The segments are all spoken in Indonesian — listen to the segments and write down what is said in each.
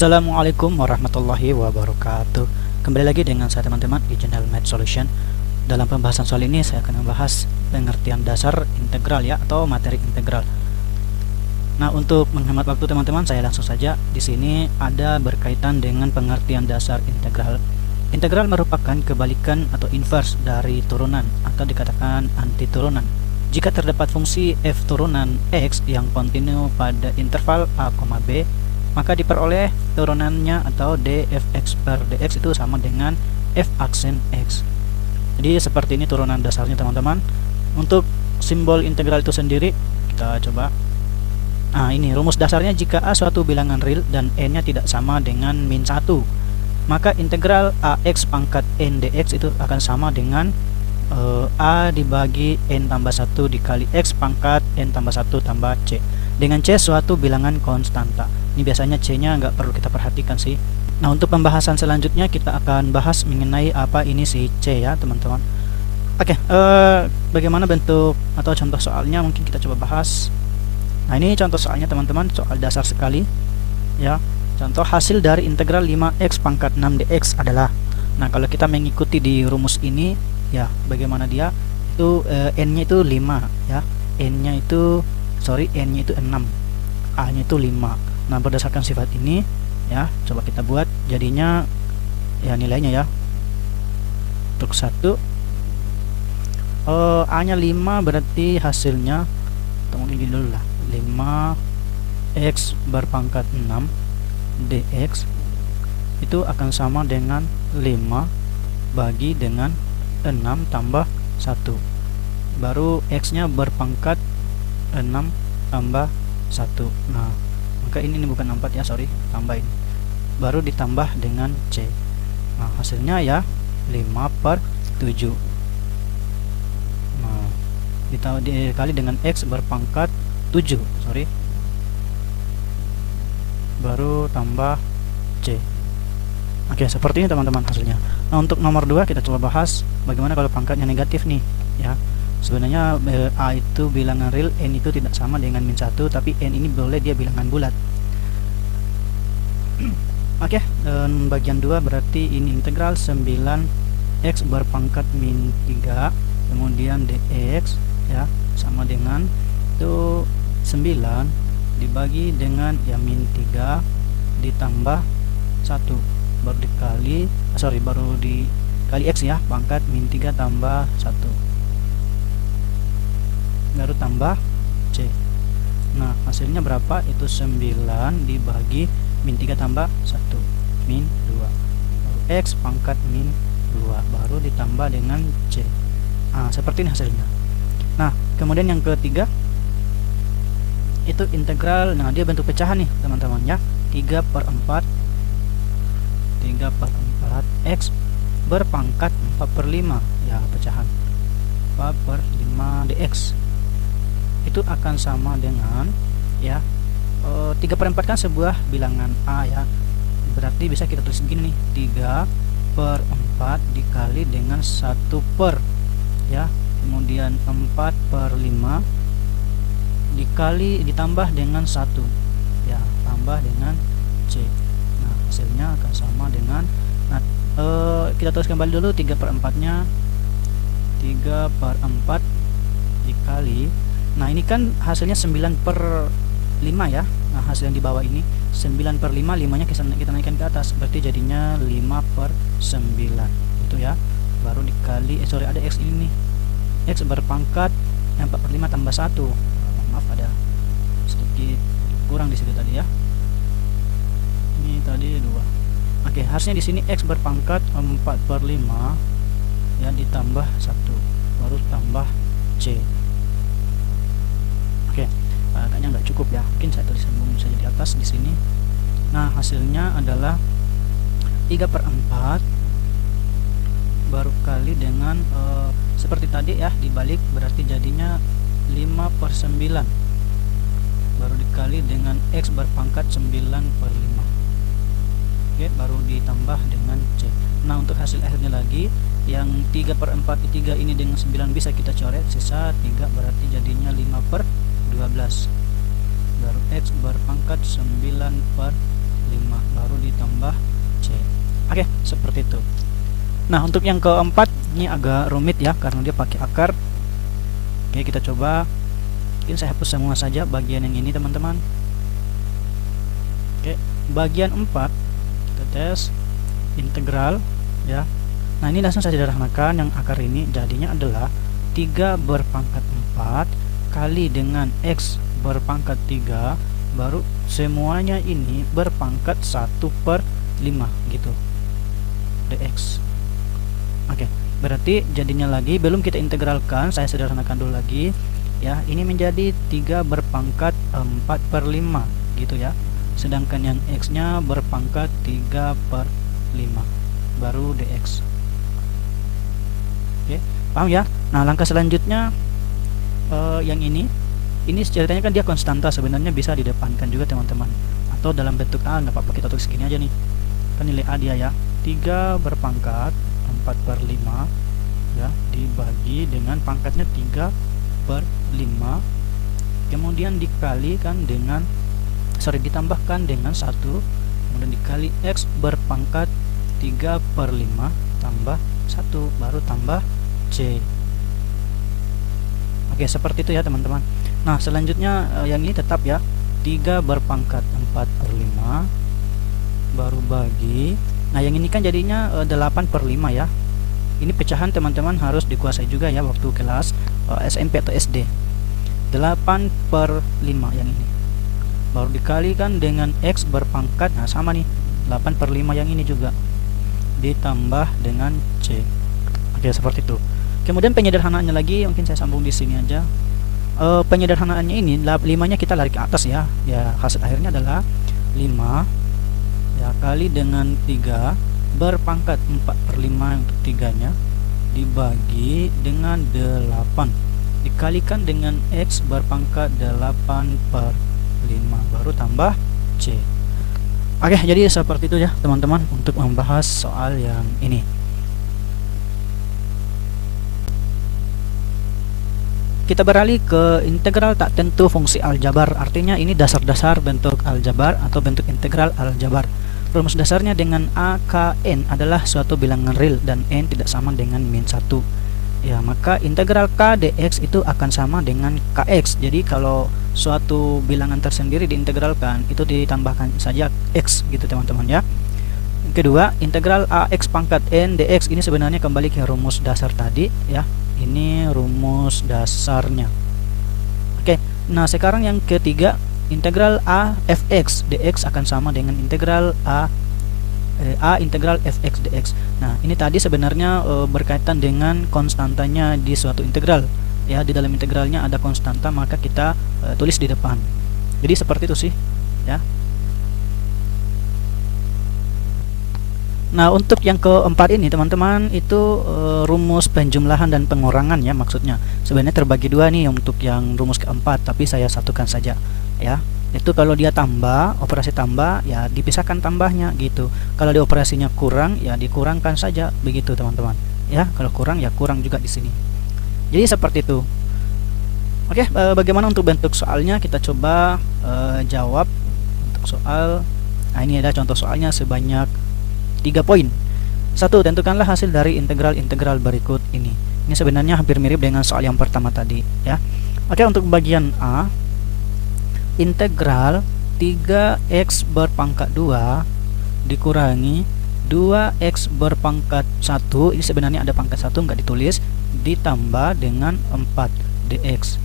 Assalamualaikum warahmatullahi wabarakatuh. Kembali lagi dengan saya teman-teman di channel Math Solution. Dalam pembahasan soal ini saya akan membahas pengertian dasar integral ya, atau materi integral. Nah, untuk menghemat waktu teman-teman, saya langsung saja. Di sini ada berkaitan dengan pengertian dasar integral. Integral merupakan kebalikan atau inverse dari turunan, atau dikatakan anti turunan. Jika terdapat fungsi f turunan x yang kontinu pada interval a, b, maka diperoleh turunannya atau dfx per dx itu sama dengan f aksen x. Jadi seperti ini turunan dasarnya teman-teman. Untuk simbol integral itu sendiri kita coba. Nah, ini rumus dasarnya: jika a suatu bilangan real dan n nya tidak sama dengan min 1, maka integral ax pangkat n dx itu akan sama dengan a dibagi n tambah 1 dikali x pangkat n tambah 1 tambah c, dengan c suatu bilangan konstanta. Ini biasanya c-nya nggak perlu kita perhatikan sih. Nah, untuk pembahasan selanjutnya kita akan bahas mengenai apa ini si c ya teman-teman. Oke, bagaimana bentuk atau contoh soalnya mungkin kita coba bahas. Nah, ini contoh soalnya teman-teman, soal dasar sekali ya. Contoh hasil dari integral 5x pangkat 6 dx adalah. Nah, kalau kita mengikuti di rumus ini ya, bagaimana dia itu n-nya itu 5 ya. N-nya itu 6, a-nya itu 5. Nah, berdasarkan sifat ini ya, coba kita buat jadinya ya nilainya ya. Untuk 1 a-nya 5, berarti hasilnya tunggu ini dulu lah, 5x berpangkat 6 dx itu akan sama dengan 5 bagi dengan 6 tambah 1, baru x nya berpangkat 6 tambah 1. Nah, maka ini bukan 4 ya, sorry, tambah ini, baru ditambah dengan c. Nah, hasilnya ya 5/7. Nah, dikali dengan x berpangkat 7, sorry, baru tambah c. Oke, seperti ini teman-teman hasilnya. Nah, untuk nomor 2 kita coba bahas bagaimana kalau pangkatnya negatif nih ya. Sebenarnya a itu bilangan real, n itu tidak sama dengan min 1, tapi n ini boleh dia bilangan bulat. Oke, bagian 2 berarti ini integral 9x berpangkat min 3 kemudian dx ya, sama dengan itu 9 dibagi dengan ya min 3 ditambah 1, baru dikali x ya, pangkat min 3 tambah 1, baru tambah c. Nah, hasilnya berapa? Itu 9 dibagi min 3 tambah 1, min 2, baru x pangkat min 2, baru ditambah dengan c. Nah, seperti ini hasilnya. Nah, kemudian yang ketiga itu integral. Nah, dia bentuk pecahan nih teman-teman ya, 3/4 x berpangkat 4/5 ya, pecahan 4/5 dx itu akan sama dengan ya 3/4 kan sebuah bilangan a ya, berarti bisa kita tulis begini nih, 3/4 dikali dengan 1 per ya, kemudian 4/5 ditambah dengan 1 ya, tambah dengan c. Nah, hasilnya akan sama dengan, nah, kita tulis kembali dulu 3/4 nya, 3/4 dikali, nah ini kan hasilnya 9/5 ya. Nah, hasil yang di bawah ini 9/5, 5 nya kita naikkan ke atas, berarti jadinya 5/9 itu ya, baru dikali ada x ini nih, x berpangkat 4/5 tambah 1. Maaf, ada sedikit kurang di situ tadi ya, ini tadi 2. Oke, hasilnya di sini x berpangkat 4/5 ya ditambah 1, baru tambah c. Oke, kayaknya nggak cukup ya, mungkin saya tulis sambung saja di atas di sini. Nah, hasilnya adalah 3/4 baru kali dengan seperti tadi ya, dibalik, berarti jadinya 5/9, baru dikali dengan x berpangkat 9/5. Oke, baru ditambah dengan c. Nah, untuk hasil akhirnya lagi yang 3/4 3 ini dengan 9 bisa kita coret, sisa 3, berarti jadinya 5/12, baru x berpangkat 9/5 5 baru ditambah C. Oke, seperti itu. Nah, untuk yang keempat ini agak rumit ya karena dia pakai akar. Oke, kita coba. Mungkin saya hapus semua saja bagian yang ini, teman-teman. Oke, bagian 4 kita tes integral ya. Nah, ini langsung saya sederhanakan. Yang akar ini jadinya adalah 3 berpangkat 4 kali dengan X berpangkat 3 baru semuanya ini berpangkat 1/5 gitu dx. Oke, berarti jadinya lagi belum kita integralkan, saya sederhanakan dulu lagi ya. Ini menjadi 3 berpangkat 4/5 gitu ya, sedangkan yang x nya berpangkat 3/5 baru dx. Oke, paham ya? Nah, langkah selanjutnya yang ini ceritanya kan dia konstanta, sebenarnya bisa didepankan juga teman-teman, atau dalam bentuk A nggak apa-apa, kita tulis segini aja nih, kan nilai A dia ya, 3 berpangkat 4/5 ya dibagi dengan pangkatnya 3/5, kemudian dikalikan dengan ditambahkan dengan 1, kemudian dikali X berpangkat 3/5 tambah 1 baru tambah C. Oke, seperti itu ya teman-teman. Nah, selanjutnya yang ini tetap ya, 3 berpangkat 4/5 baru bagi. Nah, yang ini kan jadinya 8/5 ya. Ini pecahan teman-teman harus dikuasai juga ya waktu kelas SMP atau SD. 8/5 yang ini baru dikalikan dengan X berpangkat, nah sama nih, 8/5 yang ini juga ditambah dengan C. Oke, seperti itu. Kemudian penyederhanaannya lagi, mungkin saya sambung di sini aja. Penyederhanaannya ini 5-nya kita lari ke atas ya. Ya, hasil akhirnya adalah 5 ya kali dengan 3 berpangkat 4/5 untuk 3-nya dibagi dengan 8 dikalikan dengan X berpangkat 8/5 baru tambah C. Oke, jadi seperti itu ya teman-teman untuk membahas soal yang ini. Kita beralih ke integral tak tentu fungsi aljabar. Artinya ini dasar-dasar bentuk aljabar atau bentuk integral aljabar. Rumus dasarnya dengan A, K, N adalah suatu bilangan real dan N tidak sama dengan -1. Ya, maka integral K dx itu akan sama dengan Kx. Jadi kalau suatu bilangan tersendiri diintegralkan, itu ditambahkan saja X gitu teman-teman ya. Kedua, integral AX pangkat N dx ini sebenarnya kembali ke rumus dasar tadi ya. Ini rumus dasarnya. Oke, nah sekarang yang ketiga, integral A fx dx akan sama dengan integral A integral fx dx. Nah, ini tadi sebenarnya berkaitan dengan konstantanya di suatu integral ya. Di dalam integralnya ada konstanta, maka kita tulis di depan. Jadi seperti itu sih ya. Nah, untuk yang keempat ini teman-teman, itu rumus penjumlahan dan pengurangan ya, maksudnya sebenarnya terbagi dua nih untuk yang rumus keempat, tapi saya satukan saja ya. Itu kalau dia tambah, operasi tambah ya dipisahkan tambahnya gitu. Kalau di operasinya kurang ya dikurangkan saja begitu teman-teman ya. Kalau kurang ya kurang juga di sini. Jadi seperti itu. Oke, bagaimana untuk bentuk soalnya? Kita coba jawab untuk soal. Nah, ini ada contoh soalnya sebanyak 3 poin. 1. Tentukanlah hasil dari integral-integral berikut ini. Ini sebenarnya hampir mirip dengan soal yang pertama tadi ya. Oke, untuk bagian A, integral 3x berpangkat 2 dikurangi 2x berpangkat 1, ini sebenarnya ada pangkat 1 nggak ditulis, ditambah dengan 4 dx.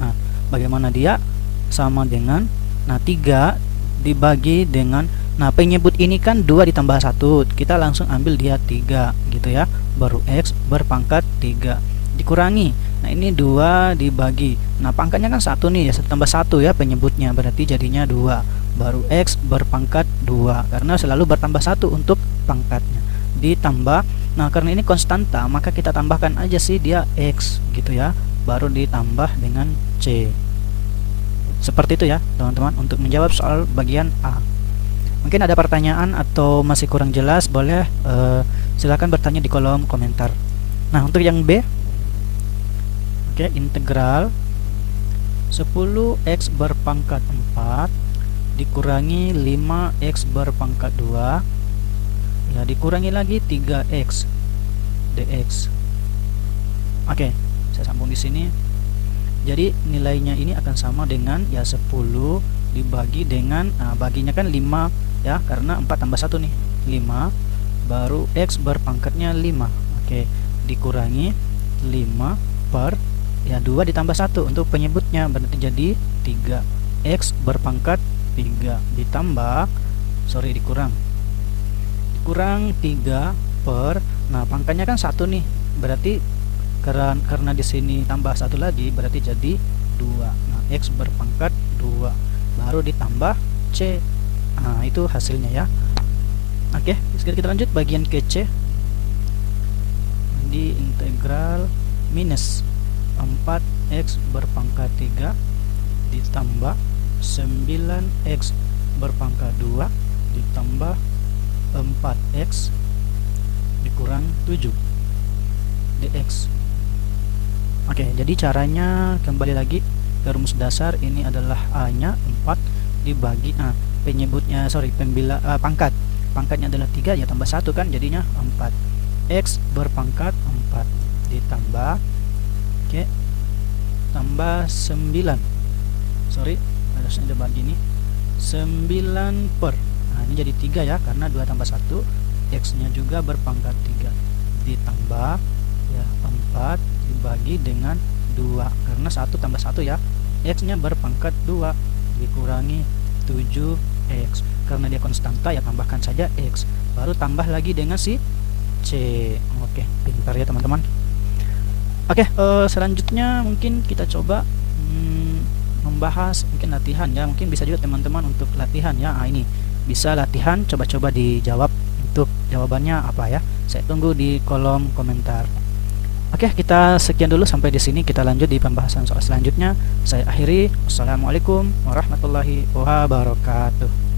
Nah, bagaimana dia? Sama dengan 3 dibagi dengan, nah penyebut ini kan 2 ditambah 1, kita langsung ambil dia 3 gitu ya, baru x berpangkat 3 dikurangi, nah ini 2 dibagi, nah pangkatnya kan 1 nih ya, 1 tambah 1 ya penyebutnya, berarti jadinya 2 baru x berpangkat 2 karena selalu bertambah 1 untuk pangkatnya, ditambah, nah karena ini konstanta maka kita tambahkan aja sih dia x gitu ya, baru ditambah dengan c. Seperti itu ya teman-teman untuk menjawab soal bagian A. Mungkin ada pertanyaan atau masih kurang jelas, boleh silakan bertanya di kolom komentar. Nah, untuk yang B, oke, integral 10x berpangkat 4 dikurangi 5x berpangkat 2 ya, dikurangi lagi 3x dx. Oke, saya sambung di sini. Jadi nilainya ini akan sama dengan ya 10 dibagi dengan baginya kan 5 ya, karena 4 tambah 1 nih 5, baru x berpangkatnya 5. Oke, dikurangi 5 per ya 2 ditambah 1 untuk penyebutnya, berarti jadi 3x berpangkat 3 ditambah dikurang 3 per, nah pangkatnya kan 1 nih, berarti karena di sini tambah 1 lagi berarti jadi 2. Nah, x berpangkat 2 baru ditambah c. Nah, itu hasilnya ya. Oke, sekarang kita lanjut bagian ke C. Di integral minus 4x berpangkat 3 ditambah 9x berpangkat 2 ditambah 4x dikurang 7 dx. Oke, jadi caranya kembali lagi ke rumus dasar. Ini adalah A-nya 4 dibagi penyebutnya pangkatnya adalah 3 ya, tambah 1 kan jadinya 4. X berpangkat 4 ditambah tambah 9. Harusnya ada begini 9 per. Nah, ini jadi 3 ya, karena 2 tambah 1, x-nya juga berpangkat 3 ditambah ya 4 dibagi dengan 2, karena 1 tambah 1 ya, x-nya berpangkat 2 dikurangi 7x, karena dia konstanta ya tambahkan saja x, baru tambah lagi dengan si c. Oke, pintar ya teman-teman. Oke, selanjutnya mungkin kita coba membahas mungkin latihan ya, mungkin bisa juga teman-teman untuk latihan ya. Ini bisa latihan, coba-coba dijawab. Untuk jawabannya apa ya, saya tunggu di kolom komentar. Oke, kita sekian dulu sampai di sini. Kita lanjut di pembahasan soal selanjutnya. Saya akhiri. Wassalamualaikum warahmatullahi wabarakatuh.